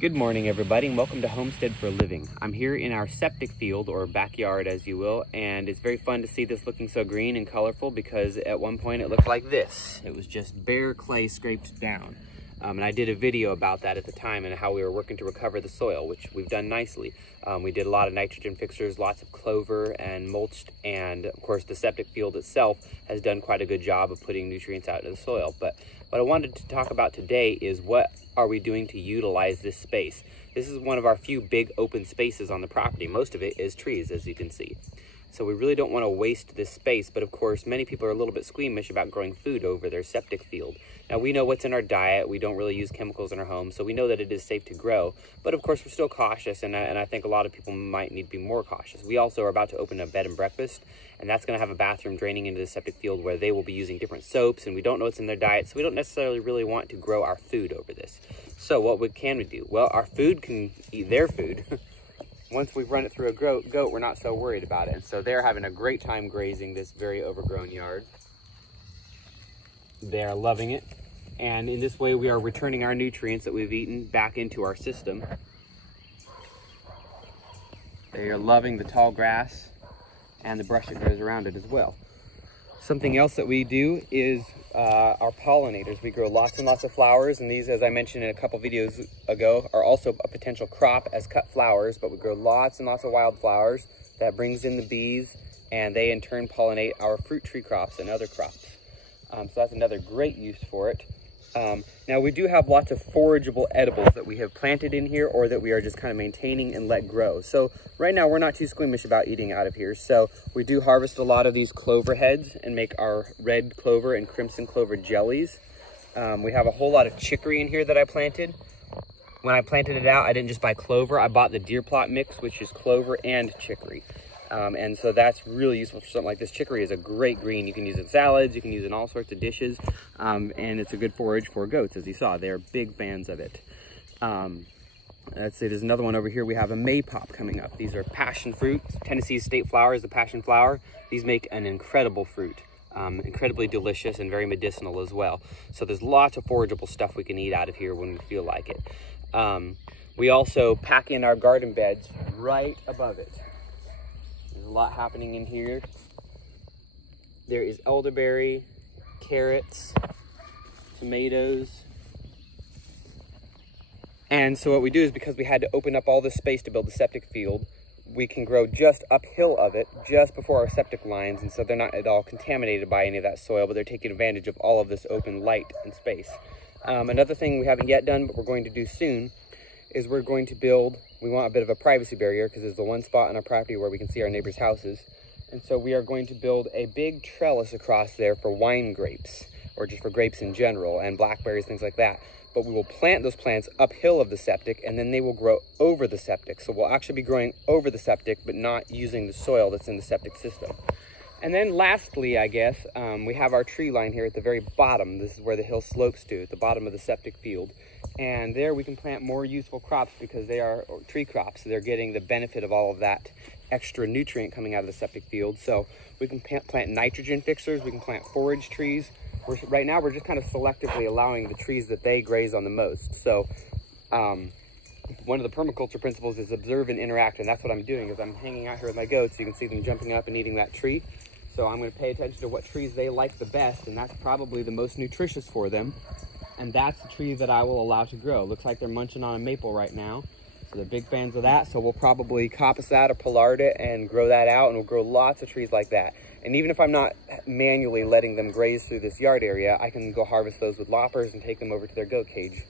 Good morning, everybody, and welcome to Homestead for a Living. I'm here in our septic field, or backyard as you will, and it's very fun to see this looking so green and colorful because at one point it looked like this. It was just bare clay scraped down. And I did a video about that at the time and how we were working to recover the soil, which we've done nicely. We did a lot of nitrogen fixers, lots of clover and mulched, and of course the septic field itself has done quite a good job of putting nutrients out into the soil. But what I wanted to talk about today is what are we doing to utilize this space. This is one of our few big open spaces on the property. Most of it is trees, as you can see. So we really don't want to waste this space, but of course many people are a little bit squeamish about growing food over their septic field. Now we know what's in our diet, we don't really use chemicals in our home, so we know that it is safe to grow, but of course we're still cautious, and I think a lot of people might need to be more cautious. We also are about to open a bed and breakfast, and that's going to have a bathroom draining into the septic field where they will be using different soaps, and we don't know what's in their diet, so we don't necessarily really want to grow our food over this. So what can we do? Well, our food can eat their food. Once we run it through a goat, we're not so worried about it. And so they're having a great time grazing this very overgrown yard. They're loving it. And in this way, we are returning our nutrients that we've eaten back into our system. They are loving the tall grass and the brush that grows around it as well. Something else that we do is our pollinators. We grow lots and lots of flowers, and these, as I mentioned in a couple videos ago, are also a potential crop as cut flowers, but we grow lots and lots of wildflowers that brings in the bees, and they in turn pollinate our fruit tree crops and other crops. So that's another great use for it. Now we do have lots of forageable edibles that we have planted in here or that we are just kind of maintaining and let grow. So right now we're not too squeamish about eating out of here. So we do harvest a lot of these clover heads and make our red clover and crimson clover jellies. We have a whole lot of chicory in here that I planted. When I planted it out, I didn't just buy clover, I bought the deer plot mix, which is clover and chicory. And so that's really useful for something like this. Chicory is a great green. You can use it in salads, you can use it in all sorts of dishes, and it's a good forage for goats, as you saw. They're big fans of it. Let's see, there's another one over here. We have a maypop coming up. These are passion fruit. Tennessee's state flower is the passion flower. These make an incredible fruit. Incredibly delicious and very medicinal as well. So there's lots of forageable stuff we can eat out of here when we feel like it. We also pack in our garden beds right above it. There's a lot happening in here. There is elderberry, carrots, tomatoes. And so what we do is, because we had to open up all this space to build the septic field, we can grow just uphill of it, just before our septic lines, and so they're not at all contaminated by any of that soil, but they're taking advantage of all of this open light and space. Another thing we haven't yet done, but we're going to do soon, is we're going to build, we want a bit of a privacy barrier because there's the one spot on our property where we can see our neighbors' houses. And so we are going to build a big trellis across there for wine grapes, or just for grapes in general, and blackberries, things like that. But we will plant those plants uphill of the septic, and then they will grow over the septic. So we'll actually be growing over the septic, but not using the soil that's in the septic system. And then lastly, I guess, we have our tree line here at the very bottom. This is where the hill slopes to, at the bottom of the septic field. And there we can plant more useful crops because they are tree crops. So they're getting the benefit of all of that extra nutrient coming out of the septic field. So we can plant nitrogen fixers, we can plant forage trees. Right now we're just kind of selectively allowing the trees that they graze on the most. So one of the permaculture principles is observe and interact, and that's what I'm doing. Is I'm hanging out here with my goats. You can see them jumping up and eating that tree. So I'm going to pay attention to what trees they like the best, and that's probably the most nutritious for them. And that's the tree that I will allow to grow. Looks like they're munching on a maple right now. So they're big fans of that. So we'll probably coppice that or pollard it and grow that out, and we'll grow lots of trees like that. And even if I'm not manually letting them graze through this yard area, I can go harvest those with loppers and take them over to their goat cage,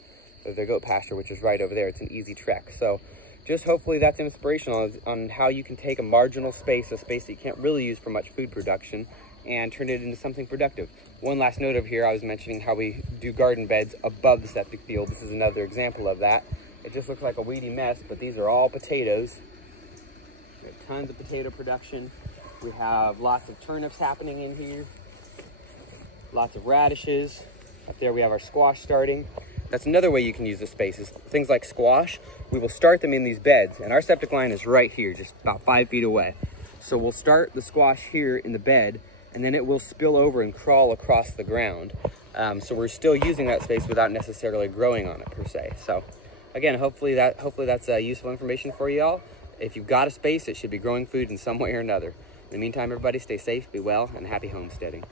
or their goat pasture, which is right over there. It's an easy trek. So just hopefully that's inspirational on how you can take a marginal space, a space that you can't really use for much food production, and turn it into something productive. One last note over here, I was mentioning how we do garden beds above the septic field. This is another example of that. It just looks like a weedy mess, but these are all potatoes. We have tons of potato production. We have lots of turnips happening in here. Lots of radishes. Up there we have our squash starting. That's another way you can use the space, is things like squash. We will start them in these beds, and our septic line is right here, just about 5 feet away. So we'll start the squash here in the bed, and then it will spill over and crawl across the ground. So we're still using that space without necessarily growing on it per se. So again, hopefully that's useful information for you all. If you've got a space, it should be growing food in some way or another. In the meantime, everybody, stay safe, be well, and happy homesteading.